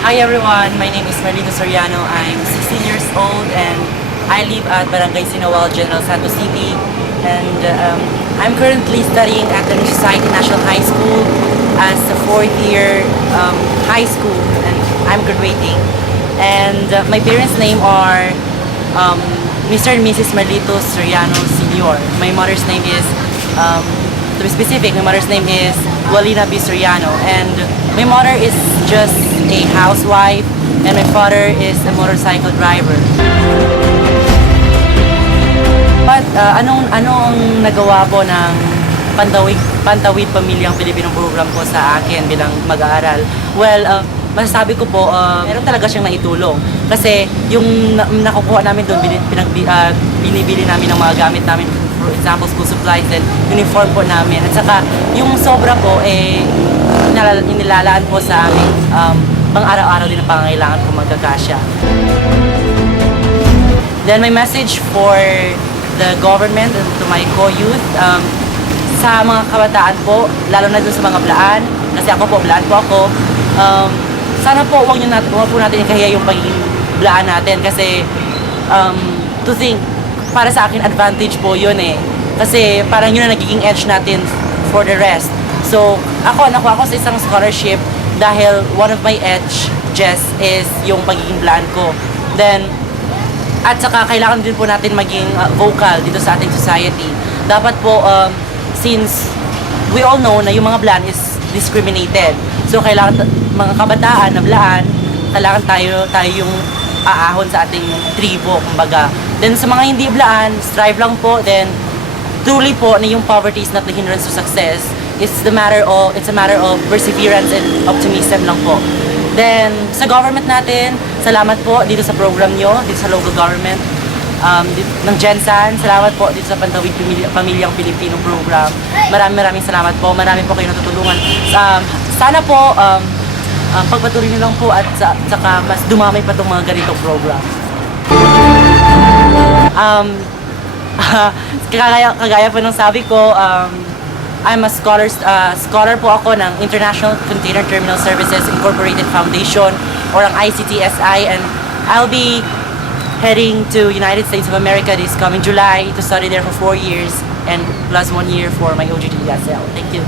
Hi everyone, my name is Marlito Soriano. I'm 16 years old and I live at Barangay Sinawal, General Santos City. And I'm currently studying at the New Society National High School as a fourth year high school, and I'm graduating. And my parents' name are Mr. and Mrs. Marlito Soriano Sr. My mother's name is, to be specific, my mother's name is Walina B. Soriano. And my mother is just a housewife and my father is a motorcycle driver. But anong nagawa po ng Pantawid Pamilyang Pilipinong program ko sa akin bilang mag-aaral? Well, masasabi ko po, meron talaga siyang naitulong. Kasi yung nakukuha namin doon, binibili namin ng mga gamit namin, for example, school supplies and uniform po namin. At saka yung sobra po, inilalaan po sa aming pang-araw-araw din ang pangangailangan kung magkakasya. Then my message for the government and to my co-youth, sa mga kabataan po, lalo na dun sa mga blaan, kasi ako po, blaan po ako, sana po huwag po natin ikahiya yung pagiging blaan natin kasi to think, para sa akin advantage po yun eh. Kasi parang yun ang nagiging edge natin for the rest. So nakuha ako sa isang scholarship dahil one of my edges is yung pagiging blaan ko. Then, at saka kailangan din po natin maging vocal dito sa ating society. Dapat po, since we all know na yung mga blaan is discriminated. So kailangan mga kabataan na blaan, kailangan tayo yung aahon sa ating tribo, kumbaga. Then sa mga hindi blaan, strive lang po. Then truly po na yung poverty is not the hindrance to success. It's a matter of perseverance and optimism lang po. Then sa government natin, salamat po dito sa program nyo, dito sa local government ng Gensan. Salamat po dito sa Pantawid Pamilyang Pilipino program. Maraming salamat po. Marami po kayo natutulungan. Sana po pagpatuloy nyo lang po at saka mas dumamay pa itong mga ganitong program. Kagaya po ng sabi ko, I'm a scholar po ako ng International Container Terminal Services Incorporated Foundation or ang ICTSI, and I'll be heading to United States of America this coming July to study there for 4 years and plus 1 year for my OJT ESL. Thank you.